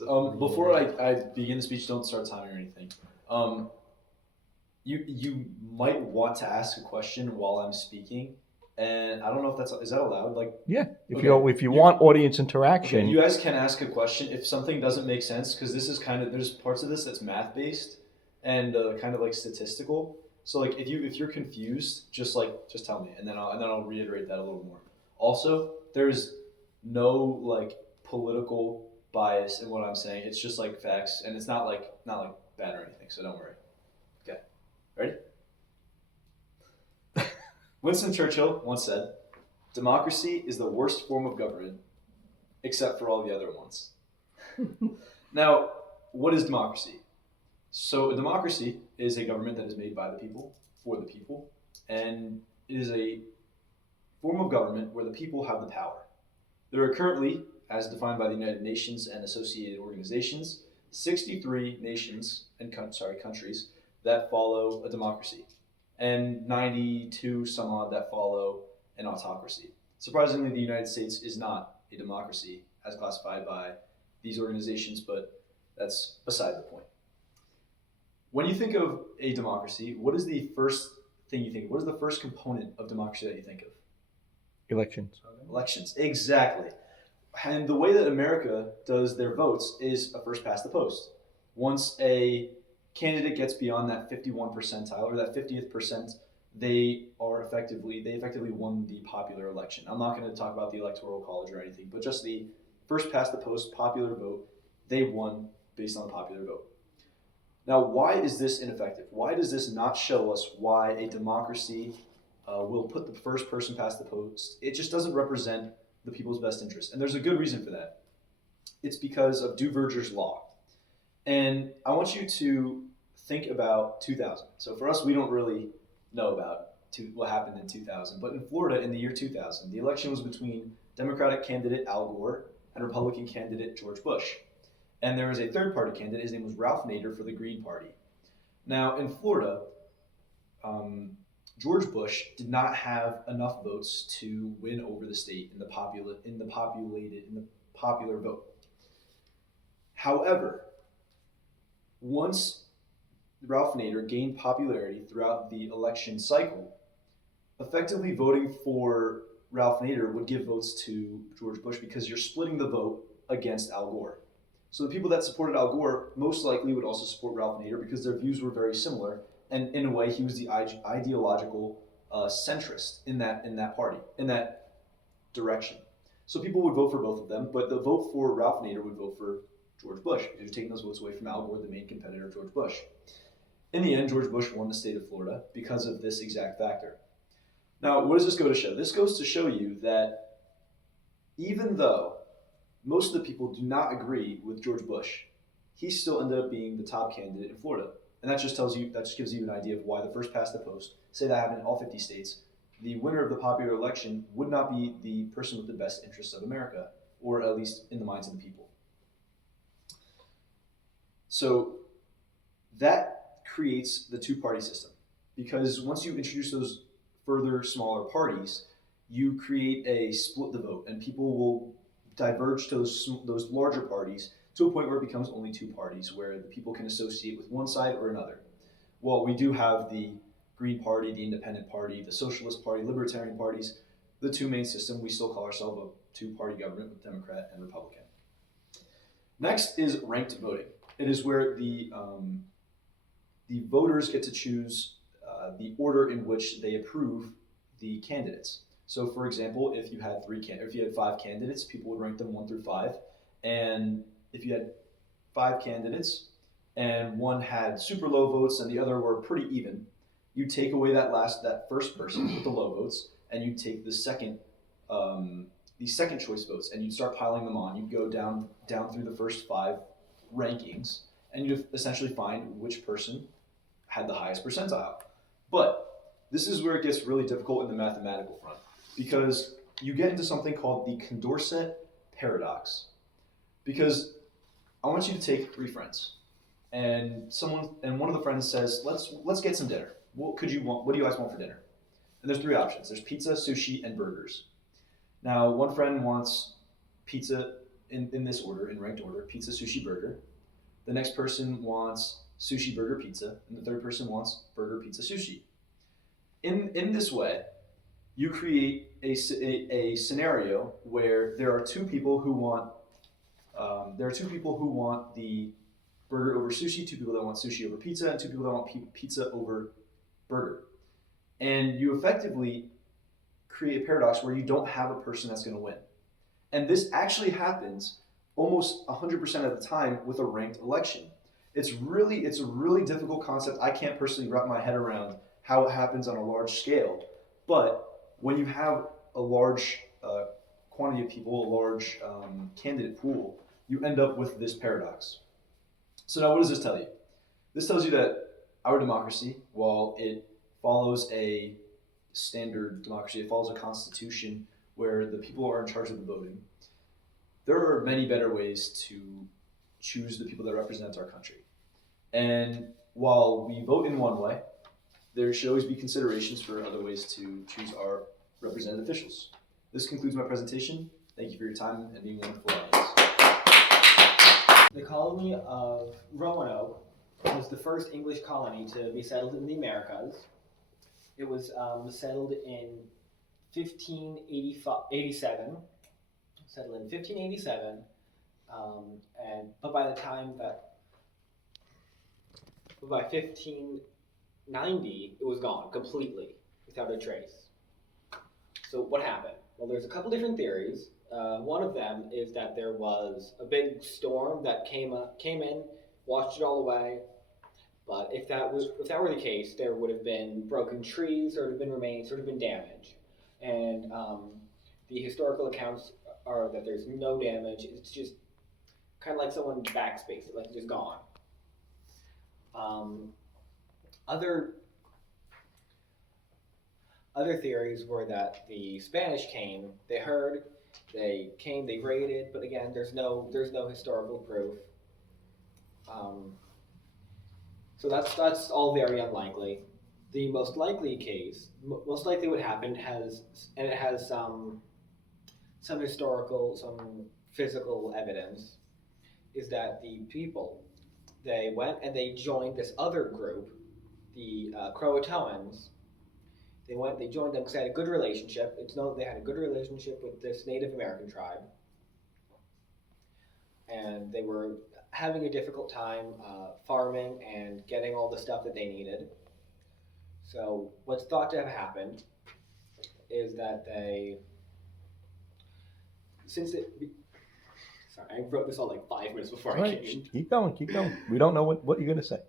Before I begin the speech, don't start timing or anything. You might want to ask a question while I'm speaking, and I don't know if is that allowed? Like, Yeah, if you you want audience okay, interaction, you guys can ask a question if something doesn't make sense because this is kind of there's parts of this that's math based and kind of like statistical. So like if you're confused, just tell me, and then I'll reiterate that a little more. Also, there's no like political bias in what I'm saying. It's just like facts, and it's not like bad or anything. So don't worry. Okay, ready? Winston Churchill once said, "Democracy is the worst form of government, except for all the other ones." Now, what is democracy? So, a democracy is a government that is made by the people, for the people, and it is a form of government where the people have the power. There are currently, as defined by the United Nations and associated organizations, 63 nations and countries that follow a democracy, and 92 some odd that follow an autocracy. Surprisingly, the United States is not a democracy as classified by these organizations, but that's beside the point. When you think of a democracy, what is the first thing you think of? What is the first component of democracy that you think of? elections. Elections. Exactly. And the way that America does their votes is a first past the post. Once a candidate gets beyond that 51 percentile or that 50th percent, they effectively won the popular election. I'm not going to talk about the electoral college or anything, but just the first past the post popular vote, they won based on the popular vote. Now, why is this ineffective? Why does this not show us why a democracy will put the first person past the post? It just doesn't represent the people's best interest. And there's a good reason for that. It's because of Duverger's law. And I want you to think about 2000. So for us, we don't really know about what happened in 2000. But in Florida, in the year 2000, the election was between Democratic candidate Al Gore and Republican candidate George Bush. And there was a third party candidate. His name was Ralph Nader for the Green Party. Now, in Florida, George Bush did not have enough votes to win over the state in the popular vote. However, once Ralph Nader gained popularity throughout the election cycle, effectively voting for Ralph Nader would give votes to George Bush because you're splitting the vote against Al Gore. So the people that supported Al Gore most likely would also support Ralph Nader because their views were very similar, and in a way, he was the ideological centrist in that party, in that direction. So people would vote for both of them, but the vote for Ralph Nader would vote for George Bush because you're taking those votes away from Al Gore, the main competitor of George Bush. In the end, George Bush won the state of Florida because of this exact factor. Now, what does this go to show? This goes to show you that even though most of the people do not agree with George Bush, he still ended up being the top candidate in Florida. And that just gives you an idea of why the first past the post, say that happened in all 50 states, the winner of the popular election would not be the person with the best interests of America, or at least in the minds of the people. So that creates the two-party system, because once you introduce those further smaller parties, you create a split the vote, and people will diverge to those larger parties to a point where it becomes only two parties, where the people can associate with one side or another. Well, we do have the Green Party, the Independent Party, the Socialist Party, Libertarian parties, the two main system. We still call ourselves a two-party government with Democrat and Republican. Next is ranked voting. It is where the voters get to choose the order in which they approve the candidates. So, for example, if you had five candidates, people would rank them 1 through 5, and if you had 5 candidates and one had super low votes and the other were pretty even, you take away that first person with the low votes, and you take the second choice votes, and you'd start piling them on. You'd go down through the first 5 rankings, and you'd essentially find which person had the highest percentile. But this is where it gets really difficult in the mathematical front, because you get into something called the Condorcet paradox. Because I want you to take 3 friends, and one of the friends says, "Let's get some dinner. What do you guys want for dinner?" And there's 3 options. There's pizza, sushi, and burgers. Now, one friend wants pizza in this order, in ranked order: pizza, sushi, burger. The next person wants sushi, burger, pizza, and the third person wants burger, pizza, sushi. In this way, you create a scenario where there are two people who want the burger over sushi, two people that want sushi over pizza, and two people that want pizza over burger. And you effectively create a paradox where you don't have a person that's going to win. And this actually happens almost 100% of the time with a ranked election. It's a really difficult concept. I can't personally wrap my head around how it happens on a large scale. But when you have a large quantity of people, a large candidate pool, you end up with this paradox. So now what does this tell you? This tells you that our democracy, while it follows a standard democracy, it follows a constitution where the people are in charge of the voting, there are many better ways to choose the people that represent our country. And while we vote in one way, there should always be considerations for other ways to choose our represented officials. This concludes my presentation. Thank you for your time and being a wonderful audience. The colony of Roanoke was the first English colony to be settled in the Americas. It was settled in 1587. Settled in 1587, but by 1590, it was gone completely, without a trace. So what happened? Well, there's a couple different theories. One of them is that there was a big storm that came in, washed it all away. But if that were the case, there would have been broken trees, there would have been remains, there would have been damage. And the historical accounts are that there's no damage. It's just kind of like someone backspaced it, like it's just gone. Other theories were that the Spanish came, they heard, they came, they raided, but again, there's no historical proof. So that's all very unlikely. The most likely case, most likely what happened has some historical, some physical evidence, is that the people, they went and they joined this other group, the Croatoans. They joined them because they had a good relationship. It's known they had a good relationship with this Native American tribe. And they were having a difficult time farming and getting all the stuff that they needed. So what's thought to have happened is that I wrote this all like 5 minutes before I came. Keep going. We don't know what you're going to say.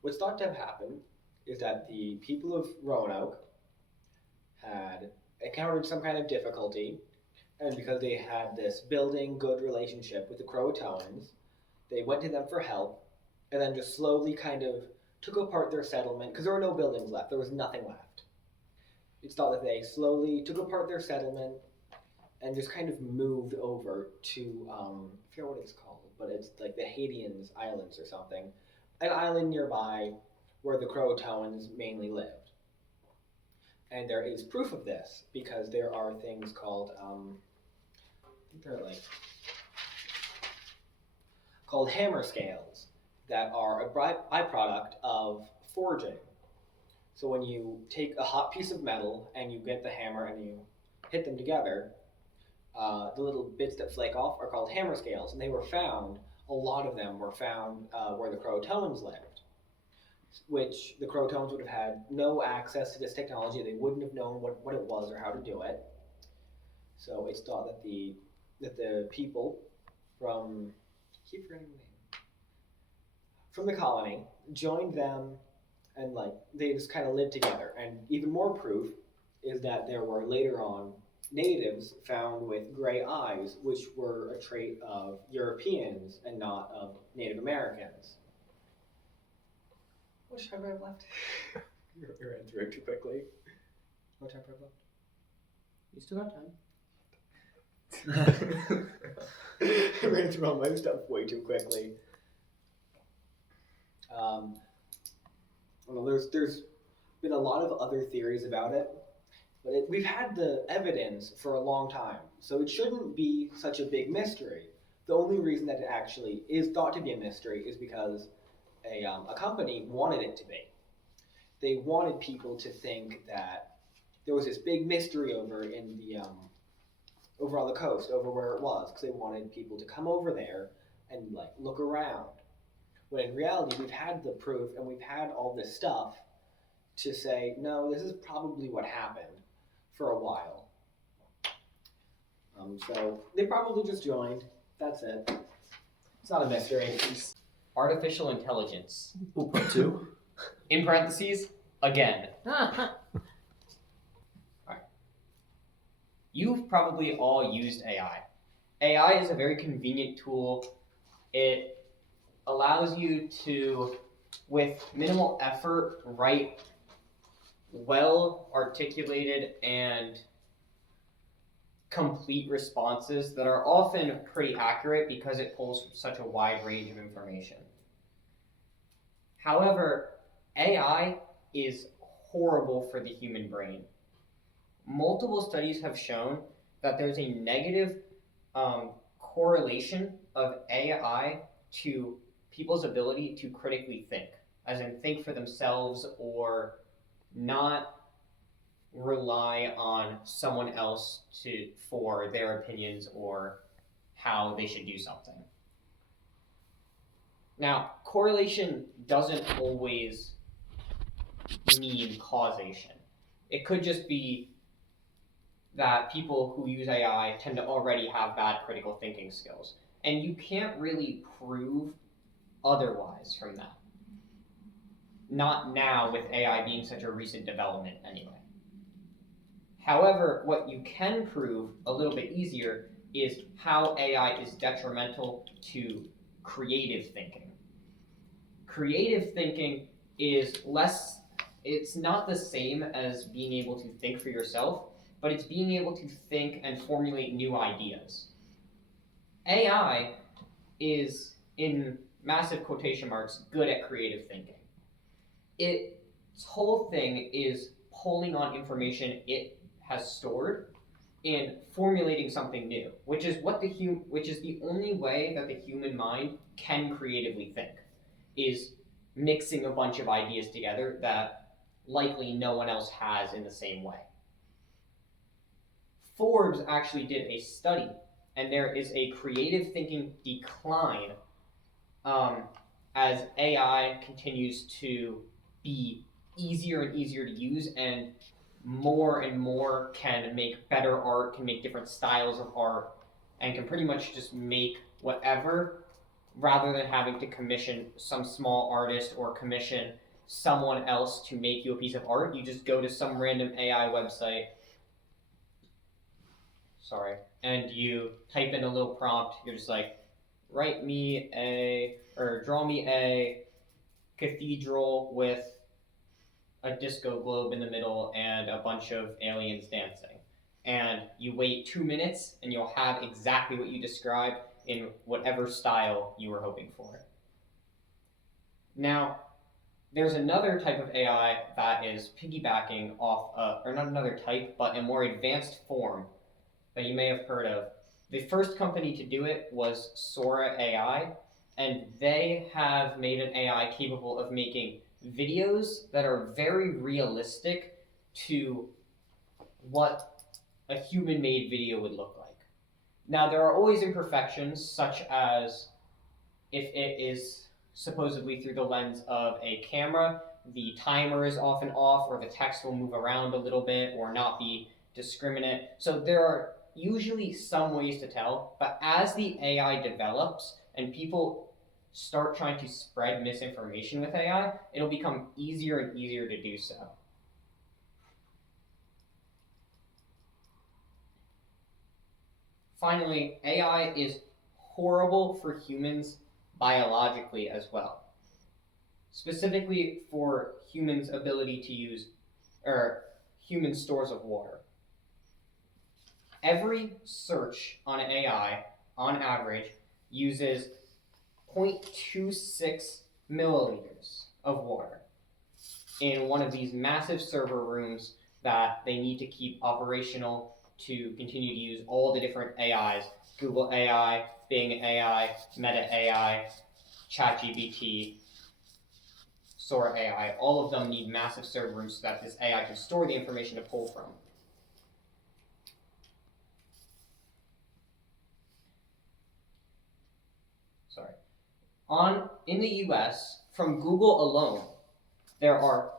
What's thought to have happened is that the people of Roanoke had encountered some kind of difficulty, and because they had this building good relationship with the Croatoans, they went to them for help, and then just slowly kind of took apart their settlement, because there were no buildings left, there was nothing left. It's thought that they slowly took apart their settlement and just kind of moved over to, I forget what it's called, but it's like the Haitians Islands or something, an island nearby where the Croatoans mainly lived. And there is proof of this, because there are things called, I think they're like, called hammer scales that are a byproduct of forging. So when you take a hot piece of metal and you get the hammer and you hit them together, the little bits that flake off are called hammer scales, and they were found, a lot of them were found where the Croatoans lived, which the Croatoans would have had no access to this technology. They wouldn't have known what it was or how to do it. So it's thought that the people from, I keep forgetting the name, from the colony joined them, and like they just kind of lived together. And even more proof is that there were later on natives found with gray eyes, which were a trait of Europeans and not of Native Americans. How much time do I have left? You ran through it too quickly. How much time do I have left? You still got time. I ran through all my stuff way too quickly. Well, there's been a lot of other theories about it, But we've had the evidence for a long time, so it shouldn't be such a big mystery. The only reason that it actually is thought to be a mystery is because a company wanted it to be. They wanted people to think that there was this big mystery over on the coast, over where it was, because they wanted people to come over there and like look around. When in reality, we've had the proof and we've had all this stuff to say, no, this is probably what happened for a while. So they probably just joined. That's it. It's not a mystery. Artificial intelligence. Part two. In parentheses, again. You've probably all used AI. AI is a very convenient tool. It allows you to, with minimal effort, write well articulated and complete responses that are often pretty accurate because it pulls from such a wide range of information. However, AI is horrible for the human brain. Multiple studies have shown that there's a negative correlation of AI to people's ability to critically think, as in think for themselves or not rely on someone else for their opinions or how they should do something. Now, correlation doesn't always mean causation. It could just be that people who use AI tend to already have bad critical thinking skills. And you can't really prove otherwise from that. Not now with AI being such a recent development anyway. However, what you can prove a little bit easier is how AI is detrimental to creative thinking. Creative thinking is it's not the same as being able to think for yourself, but it's being able to think and formulate new ideas. AI is, in massive quotation marks, good at creative thinking. Its whole thing is pulling on information it has stored and formulating something new, which is the only way that the human mind can creatively think, is mixing a bunch of ideas together that likely no one else has in the same way. Forbes actually did a study, and there is a creative thinking decline as AI continues to be easier and easier to use, and more can make better art, can make different styles of art, and can pretty much just make whatever, rather than having to commission some small artist or commission someone else to make you a piece of art. You just go to some random AI website, and you type in a little prompt. You're just like, draw me a cathedral with a disco globe in the middle and a bunch of aliens dancing. And you wait 2 minutes and you'll have exactly what you described in whatever style you were hoping for. Now, there's another type of AI that is piggybacking off, or not another type, but a more advanced form that you may have heard of. The first company to do it was Sora AI, and they have made an AI capable of making videos that are very realistic to what a human-made video would look like. Now, there are always imperfections, such as if it is supposedly through the lens of a camera, the timer is often off, or the text will move around a little bit, or not be discriminate. So there are usually some ways to tell, but as the AI develops and people start trying to spread misinformation with AI, it'll become easier and easier to do so. Finally, AI is horrible for humans biologically as well. Specifically for humans' ability to use, human stores of water. Every search on an AI, on average, uses 0.26 milliliters of water in one of these massive server rooms that they need to keep operational to continue to use all the different AIs, Google AI, Bing AI, Meta AI, ChatGPT, Sora AI. All of them need massive server rooms so that this AI can store the information to pull from. In the US, from Google alone, there are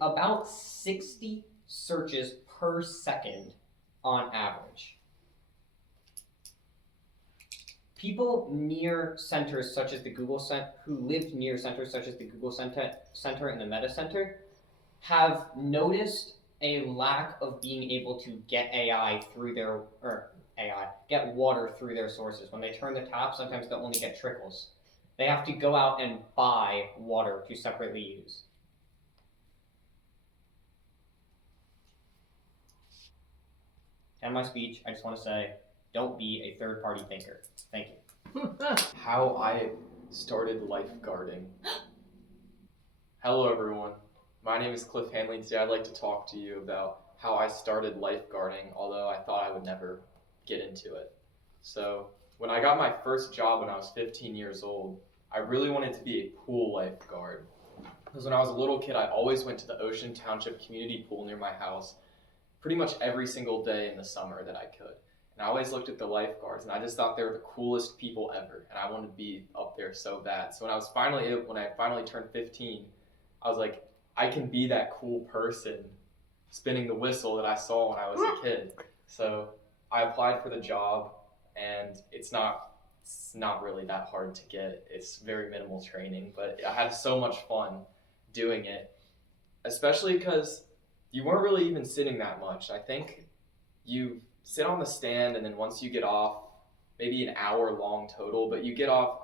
about 60 searches per second on average. People near centers such as the Google Center, who lived near centers such as the Google Center and the Meta Center, have noticed a lack of being able to get get water through their sources. When they turn the tap, sometimes they'll only get trickles. They have to go out and buy water to separately use. And my speech, I just want to say, don't be a third-party thinker. Thank you. How I started lifeguarding. Hello everyone, my name is Cliff Hanley. Today I'd like to talk to you about how I started lifeguarding, although I thought I would never get into it. So when I got my first job when I was 15 years old, I really wanted to be a pool lifeguard. Because when I was a little kid, I always went to the Ocean Township community pool near my house pretty much every single day in the summer that I could. And I always looked at the lifeguards and I just thought they were the coolest people ever. And I wanted to be up there so bad. So when I finally turned 15, I was like, I can be that cool person spinning the whistle that I saw when I was a kid. So I applied for the job, and it's not really that hard to get. It's very minimal training, but I had so much fun doing it, especially because you weren't really even sitting that much. I think you sit on the stand, and then once you get off, maybe an hour long total, but you get off,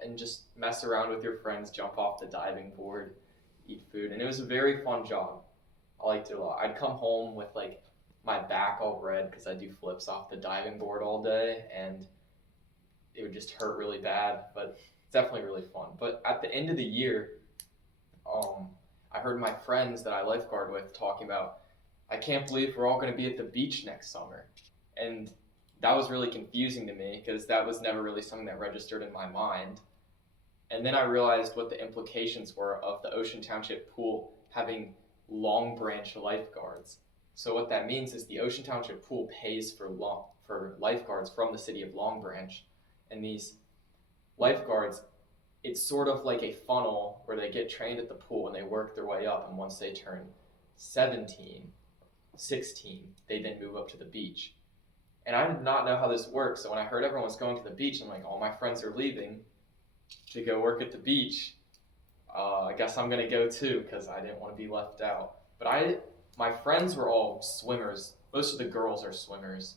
and just mess around with your friends, jump off the diving board, eat food, and it was a very fun job. I liked it a lot. I'd come home with like my back all red because I do flips off the diving board all day, and it would just hurt really bad, but it's definitely really fun. But at the end of the year, I heard my friends that I lifeguard with talking about, I can't believe we're all going to be at the beach next summer. And that was really confusing to me because that was never really something that registered in my mind. And then I realized what the implications were of the Ocean Township pool having Long Branch lifeguards. So what that means is the Ocean Township pool pays for lifeguards from the city of Long Branch. And these lifeguards, it's sort of like a funnel where they get trained at the pool and they work their way up. And once they turn 17, 16, they then move up to the beach. And I did not know how this works. So when I heard everyone was going to the beach, I'm like, all my friends are leaving to go work at the beach. I guess I'm gonna go too because I didn't want to be left out. But my friends were all swimmers. Most of the girls are swimmers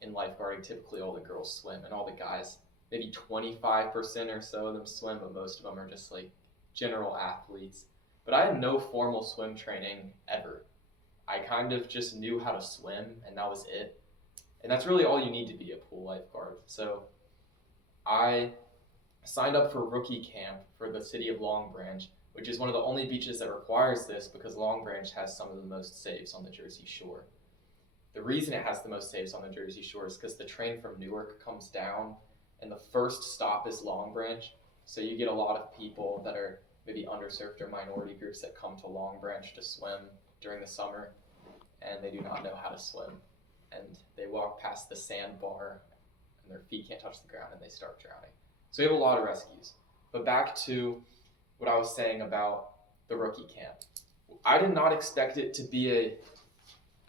in lifeguarding. Typically all the girls swim, and all the guys, maybe 25% or so of them swim, but most of them are just like general athletes. But I had no formal swim training ever. I kind of just knew how to swim, and that was it. And that's really all you need to be a pool lifeguard. So I signed up for rookie camp for the city of Long Branch, which is one of the only beaches that requires this because Long Branch has some of the most saves on the Jersey Shore. The reason it has the most saves on the Jersey Shore is because the train from Newark comes down and the first stop is Long Branch. So you get a lot of people that are maybe underserved or minority groups that come to Long Branch to swim during the summer, and they do not know how to swim. And they walk past the sandbar and their feet can't touch the ground and they start drowning. So we have a lot of rescues. But back to what I was saying about the rookie camp. I did not expect it to be a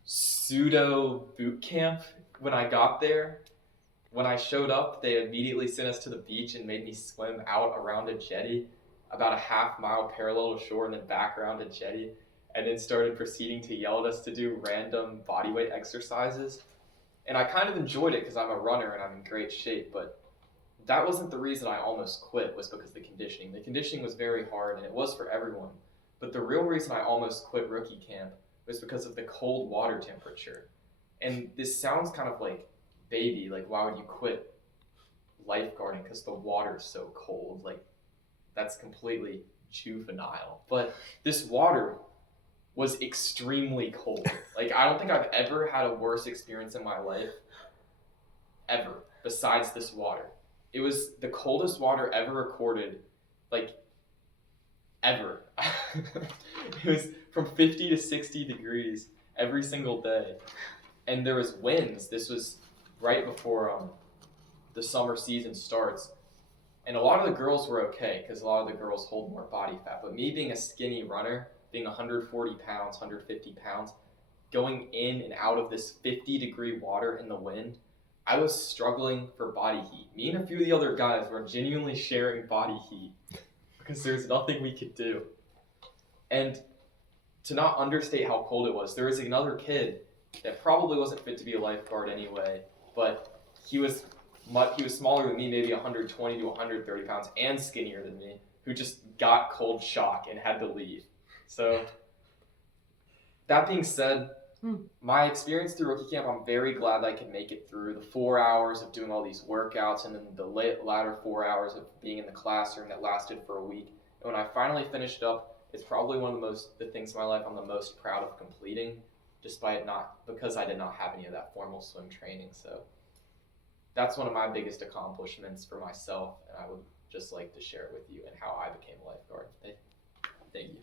pseudo boot camp when I got there. When I showed up, they immediately sent us to the beach and made me swim out around a jetty, about a half-mile parallel to shore and then back around a jetty, and then started proceeding to yell at us to do random bodyweight exercises. And I kind of enjoyed it because I'm a runner and I'm in great shape, but that wasn't the reason I almost quit, was because of the conditioning. The conditioning was very hard, and it was for everyone. But the real reason I almost quit rookie camp was because of the cold water temperature. And this sounds kind of like baby, like why would you quit lifeguarding because the water's so cold? Like, that's completely juvenile. But this water was extremely cold. Like, I don't think I've ever had a worse experience in my life, ever, besides this water. It was the coldest water ever recorded, like, ever. It was from 50 to 60 degrees every single day. And there was winds. This was right before the summer season starts. And a lot of the girls were okay because a lot of the girls hold more body fat. But me being a skinny runner, being 140 pounds, 150 pounds, going in and out of this 50-degree water in the wind, I was struggling for body heat. Me and a few of the other guys were genuinely sharing body heat because there's nothing we could do. And to not understate how cold it was, there was another kid that probably wasn't fit to be a lifeguard anyway, but he was smaller than me, maybe 120 to 130 pounds, and skinnier than me, who just got cold shock and had to leave. So, that being said, my experience through rookie camp, I'm very glad I could make it through the 4 hours of doing all these workouts and then the latter 4 hours of being in the classroom that lasted for a week. And when I finally finished up, it's probably one of the things in my life I'm the most proud of completing, because I did not have any of that formal swim training. So that's one of my biggest accomplishments for myself, and I would just like to share it with you and how I became a lifeguard. Thank you.